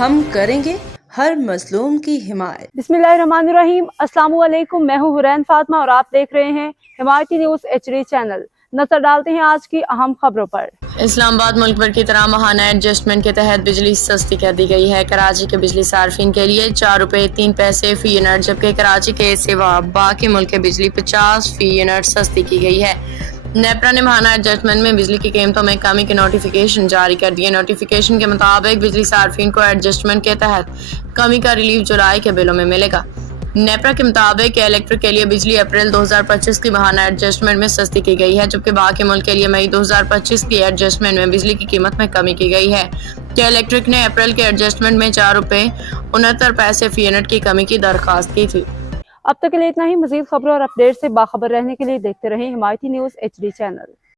हम करेंगे हर मजलूम की हिमायत। बिस्मिल्लाहिर्रहमानिर्रहीम। अस्सलाम वालेकुम। मैं हूँ हुरैन फातिमा और आप देख रहे हैं हिमायती न्यूज़ HD चैनल। नजर डालते हैं आज की अहम खबरों पर। इस्लामाबाद मुल्क भर की तरह महाना एडजस्टमेंट के तहत बिजली सस्ती कर दी गई है। कराची के बिजली सार्फिन के लिए 4 रुपये 3 पैसे फी यूनिट, जबकि कराची के सिवा बाकी मुल्क के बिजली 50 फी यूनिट सस्ती की गई है। नेपरा ने महाना एडजस्टमेंट में बिजली की कीमतों में कमी के नोटिफिकेशन जारी कर दिए। नोटिफिकेशन के मुताबिक बिजली सार्फिन को एडजस्टमेंट के तहत कमी का रिलीफ जुलाई के बिलों में मिलेगा। नेपरा के मुताबिक इलेक्ट्रिक के लिए बिजली अप्रैल 2025 की महाना एडजस्टमेंट में सस्ती की गई है, जबकि बाकी मुल्क के लिए मई 2025 की एडजस्टमेंट में बिजली की कीमत में कमी की गई है। इलेक्ट्रिक ने अप्रैल के एडजस्टमेंट में 4 रुपये 69 पैसे फी यूनिट की कमी की दरख्वास्त की थी। अब तक के लिए इतना ही। मजीद खबरों और अपडेट से बाखबर रहने के लिए देखते रहें हिमायती न्यूज़ HD चैनल।